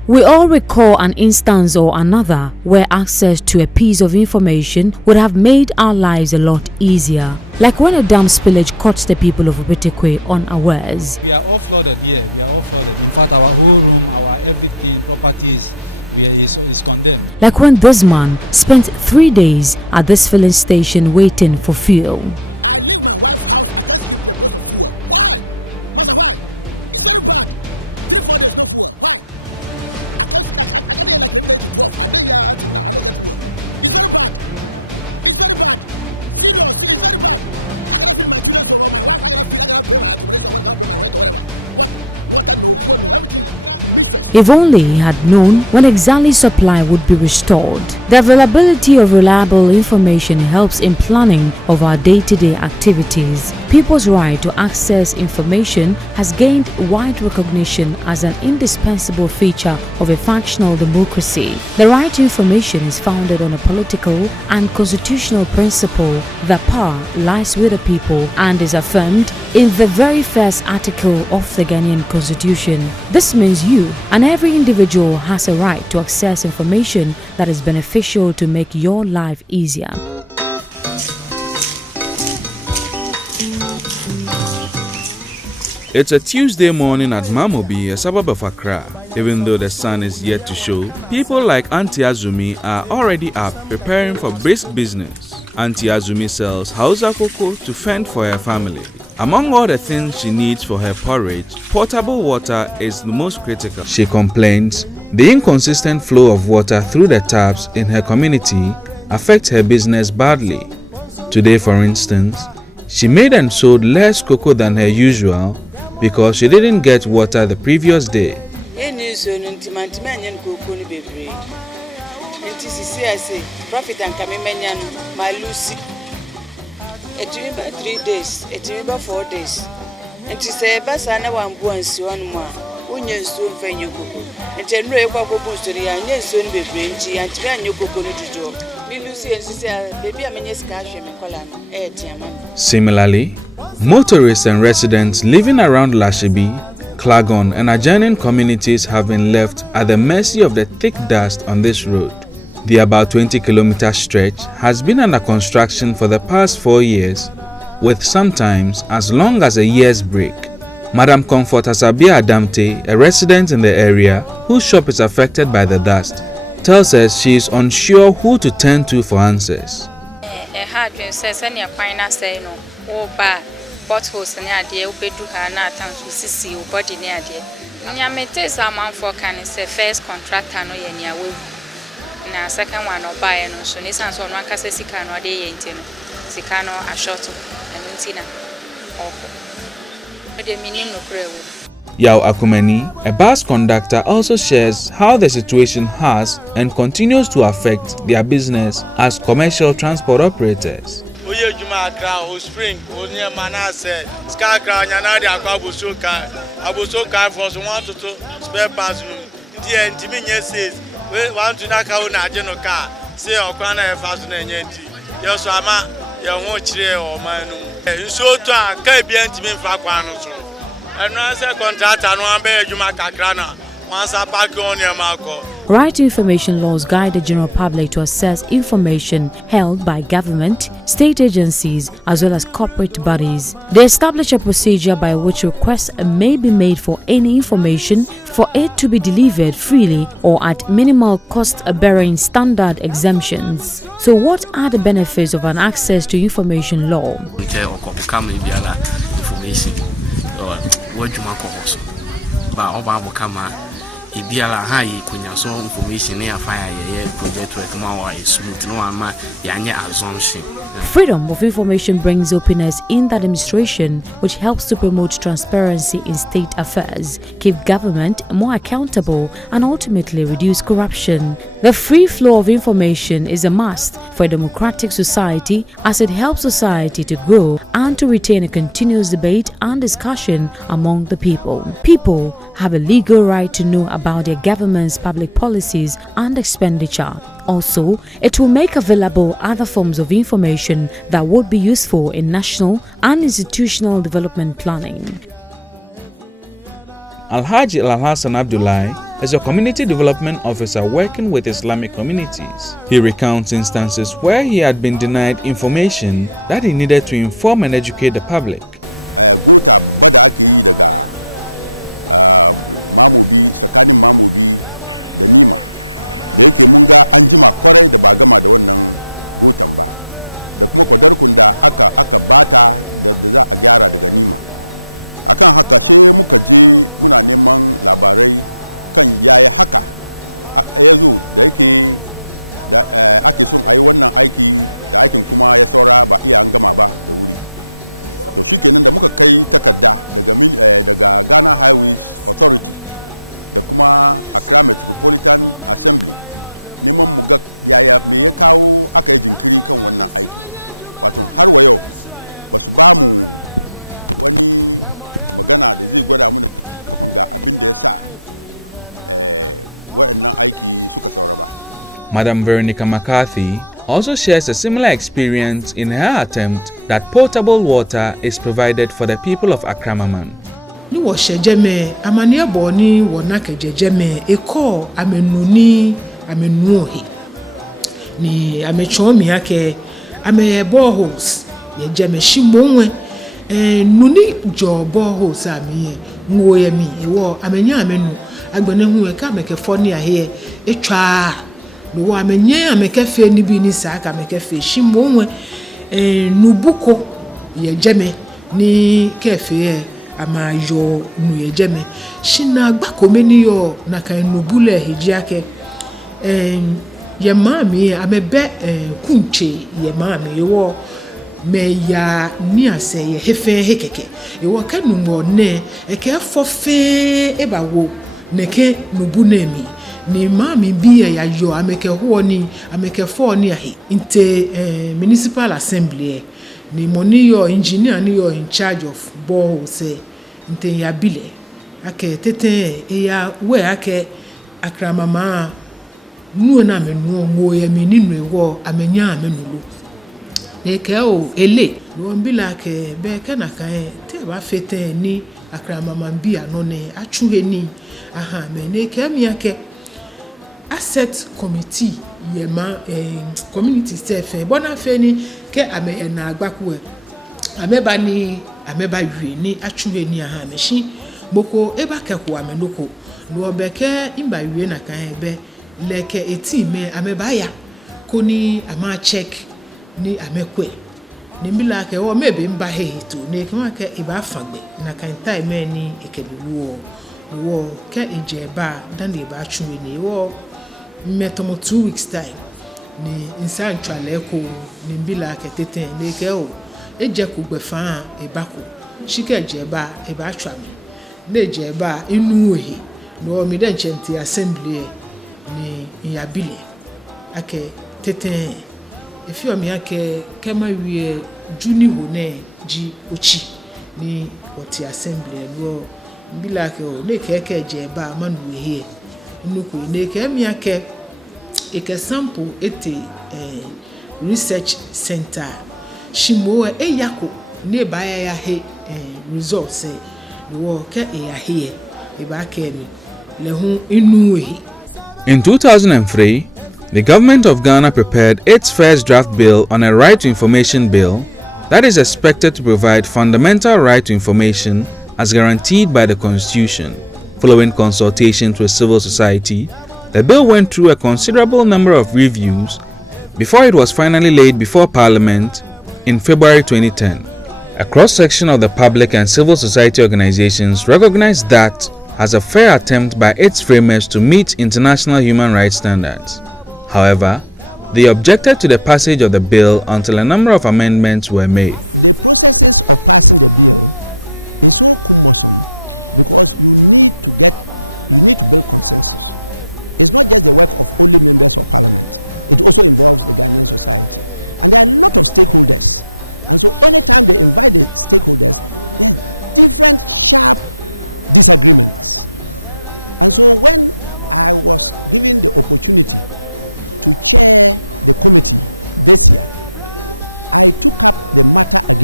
We all recall an instance or another where access to a piece of information would have made our lives a lot easier. Like when a dam spillage caught the people of Obitikwe unawares. We are all flooded here. We are all flooded. In fact, our whole room, our everything, properties, is condemned. Like when this man spent 3 days at this filling station waiting for fuel. If only he had known when exactly supply would be restored. The availability of reliable information helps in planning of our day-to-day activities. People's right to access information has gained wide recognition as an indispensable feature of a functional democracy. The right to information is founded on a political and constitutional principle that power lies with the people and is affirmed in the very first article of the Ghanaian Constitution. This means you and every individual has a right to access information that is beneficial to make your life easier. It's a Tuesday morning at Mamobi, a suburb of Accra. Even though the sun is yet to show, people like Auntie Azumi are already up preparing for brisk business. Auntie Azumi sells Hausa cocoa to fend for her family. Among all the things she needs for her porridge, potable water is the most critical. She complains the inconsistent flow of water through the taps in her community affects her business badly. Today, for instance, she made and sold less cocoa than her usual because she didn't get water the previous day. Profit and my Lucy. It will be 3 days, it will be 4 days. And she said, Bassana one once one more. Union soon for you cocoa. And then Reba boost to the onion soon be branchy and turn your coconut to do. Me Lucy and sister, baby, I'm in a scash and column. Similarly, motorists and residents living around Lashibi, Klagon, and adjoining communities have been left at the mercy of the thick dust on this road. The about 20-kilometer stretch has been under construction for the past 4 years, with sometimes as long as a year's break. Madam Comfort Asabia Adamte, a resident in the area whose shop is affected by the dust, tells us she is unsure who to turn to for answers. Na second one or buy no so ni san so no aka se sika no de yenti no sika no a short enu ntina o de minim no krewo. Yao Akumeni, a bus conductor, also shares how the situation has and continues to affect their business as commercial transport operators. Oye juma akra o spring o ni mana se ska akra nyana de akwa abosoka for so want to spare parts room die ntimi nye says we want to na ka na je no car say okwa na e fast na enye nti ye so ama ye ho kire o man no nso to a ka bia ntimi mfa kwa no so eno se contractor no ambe adwuma kakra na wansa park on e mako. Right to information laws guide the general public to access information held by government, state agencies, as well as corporate bodies. They establish a procedure by which requests may be made for any information for it to be delivered freely or at minimal cost, bearing standard exemptions. So what are the benefits of an access to information law? Ibiala ha yi kunya so information na afire ye project work ma wa smooth no ama yanye assumption. Freedom of information brings openness in the administration, which helps to promote transparency in state affairs, keep government more accountable, and ultimately reduce corruption. The free flow of information is a must for a democratic society, as it helps society to grow and to retain a continuous debate and discussion among the people. People have a legal right to know about their government's public policies and expenditure. Also, it will make available other forms of information that would be useful in national and institutional development planning. Alhaji Al-Hassan Abdullahi, as a community development officer working with Islamic communities. He recounts instances where he had been denied information that he needed to inform and educate the public. Madam Veronica McCarthy also shares a similar experience in her attempt that potable water is provided for the people of Akramaman. Ni wo shejeme amane boni wona kejejeme eko amenuni amenuohi ni amechomi yake ame boreholes ye jeme shimonwe nuni jo boreholes amiye ngoye mi ewo amenya amenu agbene hu e ka mekefo ni ahe etwa no wa amenye amekefe ni bi ni sa ka mekefe shimonwe nubuko ye jeme ni kefe ama yo nu ye jeme shina gba komeni yo na kan nubule hijiake ye mami amebe kunche ye mami yo me ya ni ase ye hefe hekeke yo kanu mo ne eke fofe ebawo neke nubu nemi ni mami bi ya yo ameke ho ni ameke fo ni ahi inte municipal assembly ni money your engineer ni you're in charge of ball say inte ya bile ake tete ya we ake Akramama nu na menu ngo ya mi ninu ewo amenya amenulu neke o ele no mbila ke be kana kan te ba fete ni Akramama bi anone achuhe ni aha me neke mi ake asset committee yema community self bona fe ni ke ame na agbaku ameba ni ameba wi ni achuhe ni aha meshi boko eba keku amenoko no beke imba wi na kan ebe leke etime ameba ya koni ama check ni amekwe ni mbila ke o mebe mba he to ne kema ke iba fagbe na kan time ni ekebiwo wo ke ejeba dan de ba achuhe ni wo metomo 2 weeks time ni insan twale ko ni mbila ke tete ne ke o eje ku gbefa ebako shike jeba eba atwame na jeba inu ohi no mi den chenti assembly ni yabile ake tete efi o mi ake kema wie juni ho ne ji ochi ni oti assembly no mbila ke o ne ke jeba manu ehe nuku ne ke mi ake eke sample ete research center shimo eyako ne ba ya he results wo ke ya he e ba ke mi le hu inu ehi. In 2003, the government of Ghana prepared its first draft bill on a right to information bill that is expected to provide fundamental right to information as guaranteed by the Constitution. Following consultations with civil society, the bill went through a considerable number of reviews before it was finally laid before Parliament in February 2010. A cross-section of the public and civil society organizations recognized that as a fair attempt by its framers to meet international human rights standards. However, they objected to the passage of the bill until a number of amendments were made.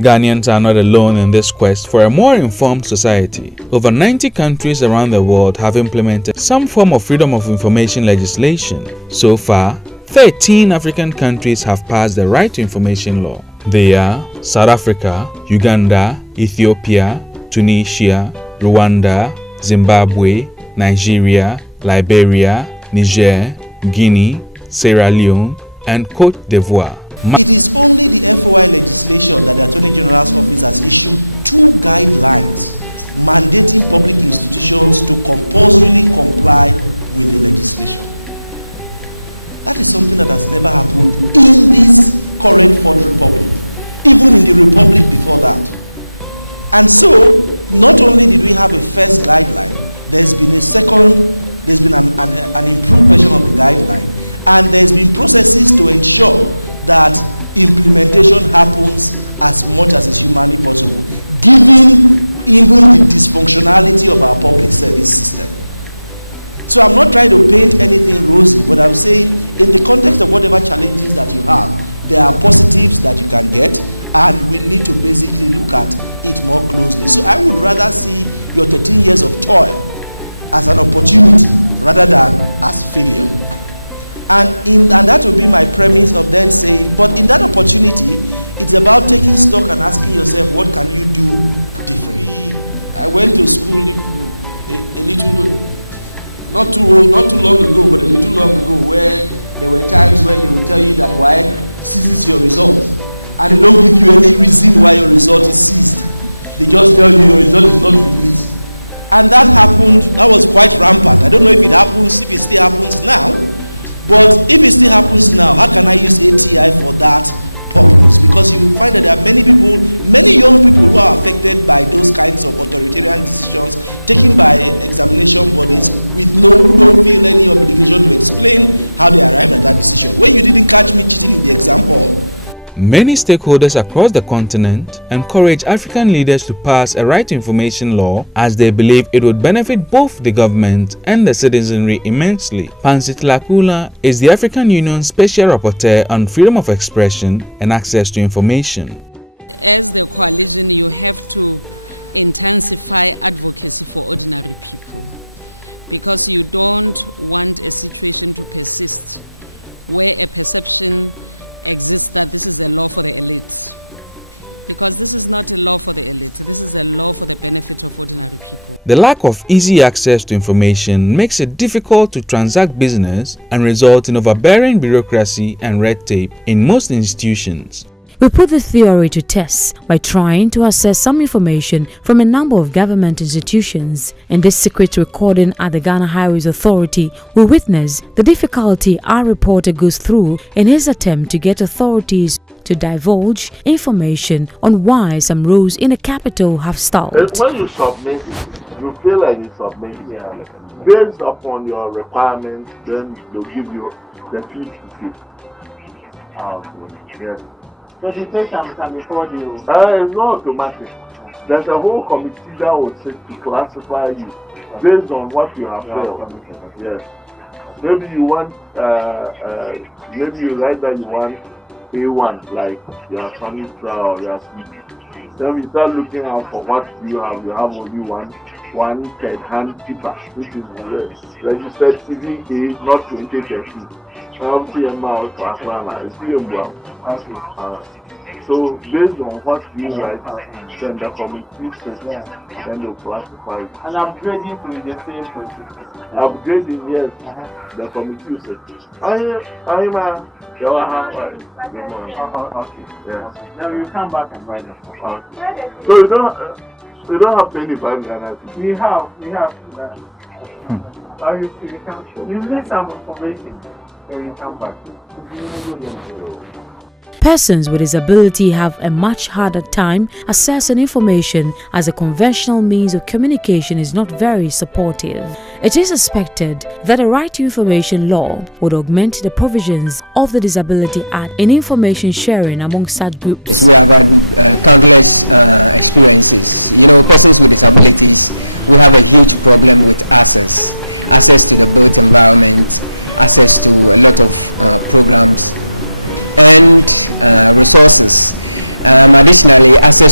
Ghanaians are not alone in this quest for a more informed society. Over 90 countries around the world have implemented some form of freedom of information legislation. So far, 13 African countries have passed the Right to Information law. They are South Africa, Uganda, Ethiopia, Tunisia, Rwanda, Zimbabwe, Nigeria, Liberia, Niger, Guinea, Sierra Leone, and Côte d'Ivoire. Many stakeholders across the continent encourage African leaders to pass a right to information law as they believe it would benefit both the government and the citizenry immensely. Pansit Lakula is the African Union's Special Rapporteur on freedom of expression and access to information. The lack of easy access to information makes it difficult to transact business and results in overbearing bureaucracy and red tape in most institutions. We put the theory to test by trying to access some information from a number of government institutions. In this secret recording at the Ghana Highways Authority, we witness the difficulty our reporter goes through in his attempt to get authorities to divulge information on why some roads in the capital have stalled. When you submit it, you feel like you submit it. Based upon your requirements, then they'll give you the fee to see. Yes. So the take time before you? It's not automatic. There's a whole committee that will sit to classify you based on what you have failed. Yes. Maybe you want, maybe you write that you want A1, like your family trial or your sleep. Then we start looking out for what you have. You have only one third-hand tipper, which is registered CVA, not 2013. So based on what you write, then the committee says, then they'll classify it. And upgrading to the same process. Upgrading, yes. The committee says. Okay. Yes. Now you come back and write the form. Okay. So you don't have 25 Ghana. We have. You need some information. So you come back. Persons with disability have a much harder time accessing information as the conventional means of communication is not very supportive. It is expected that a right to information law would augment the provisions of the Disability Act in information sharing among such groups.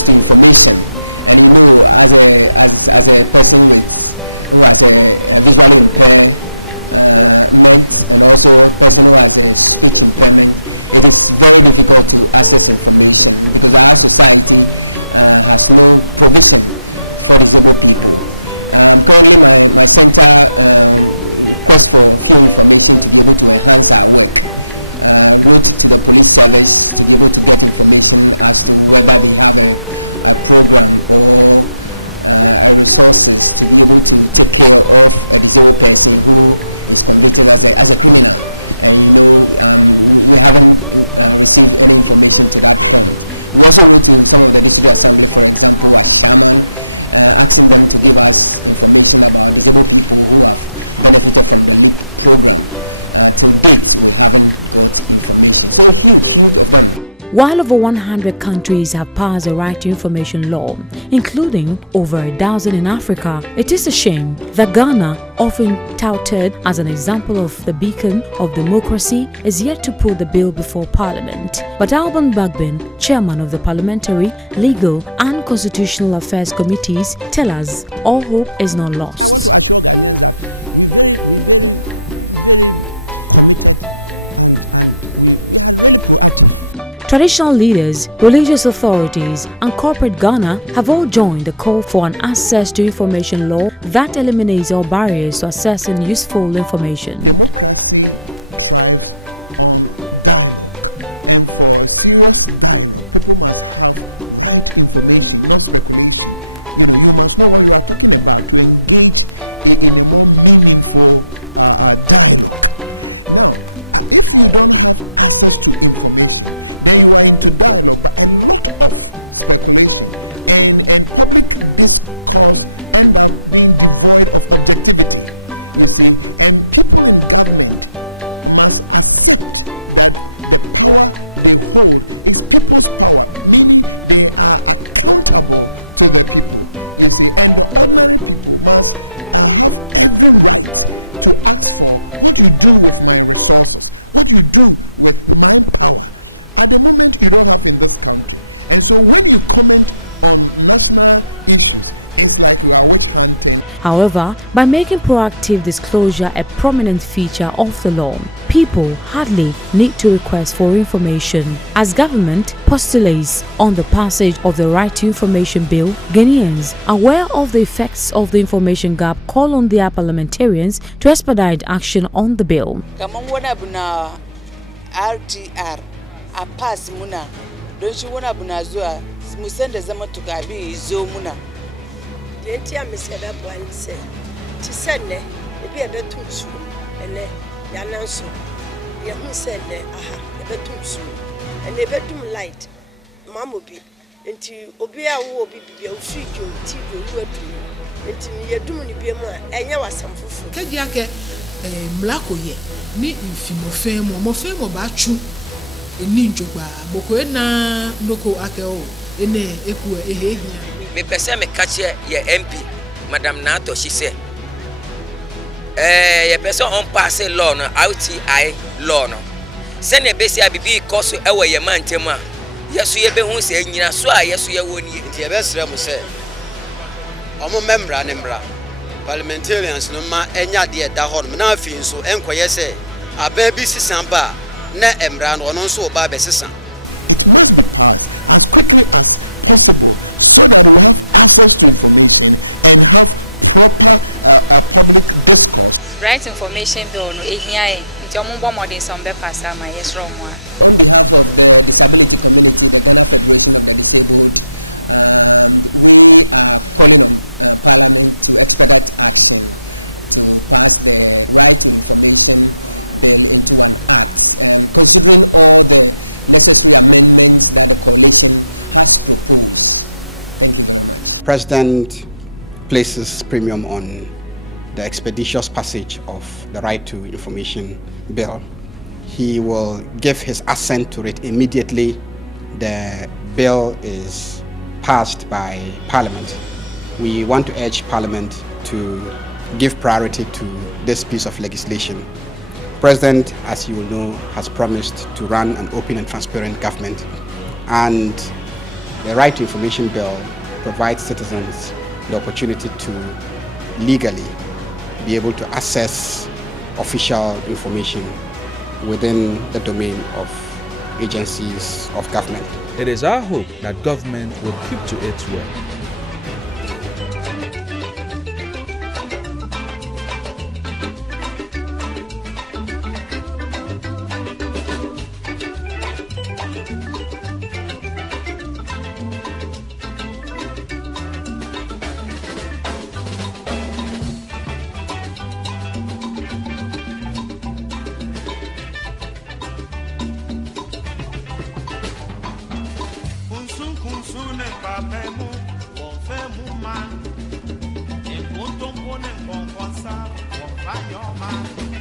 While over 100 countries have passed the right to information law, including over a dozen in Africa, it is a shame that Ghana, often touted as an example of the beacon of democracy, is yet to put the bill before Parliament. But Alban Bagbin, chairman of the Parliamentary, Legal and Constitutional Affairs Committees, tell us all hope is not lost. Traditional leaders, religious authorities, and corporate Ghana have all joined the call for an access to information law that eliminates all barriers to accessing useful information. However, by making proactive disclosure a prominent feature of the law, people hardly need to request for information. As government postulates on the passage of the Right to Information Bill, Ghanaians, aware of the effects of the information gap, call on their parliamentarians to expedite action on the bill. RTR a pass muna don't you wanna bunazua musende zama tukabi zo muna yenti a meseda boy say ti senne e bi e betum su ene ya nanso ye hu senne aha e betum su ene betum light mamobi enti obi a wo obi bibia ofijo ti do luatu enti ye dum ni bi mu a enye wasam fufu kagiake mlako ye ni infimofemo mofemo ba chu eni njogba boko na ndoko akeo ene eku ehehia me pese me kache ye MP madam Nato she say ye pese on pass law no RTI law no se ne besi abibi koso ewo ye mantema yeso ye be hu se nyina so a yeso ye woni nti ye besre mu se omo membra ne mbra parliamentarians no ma enya de da ho no na afi nso enkoye se aba bi sisan ba na emra no no nso ba be sisan. Right information bill no ehia e nti omo bo modern some be pass am yesro mo a President places premium on the expeditious passage of the Right to Information Bill. He will give his assent to it immediately the bill is passed by Parliament. We want to urge Parliament to give priority to this piece of legislation. The President, as you will know, has promised to run an open and transparent government, and the Right to Information Bill provides citizens the opportunity to legally be able to access official information within the domain of agencies of government. It is our hope that government will keep to its word. Kunsune papemu, wonfemu ma. Enquanto pone com consa, wonfanyoma.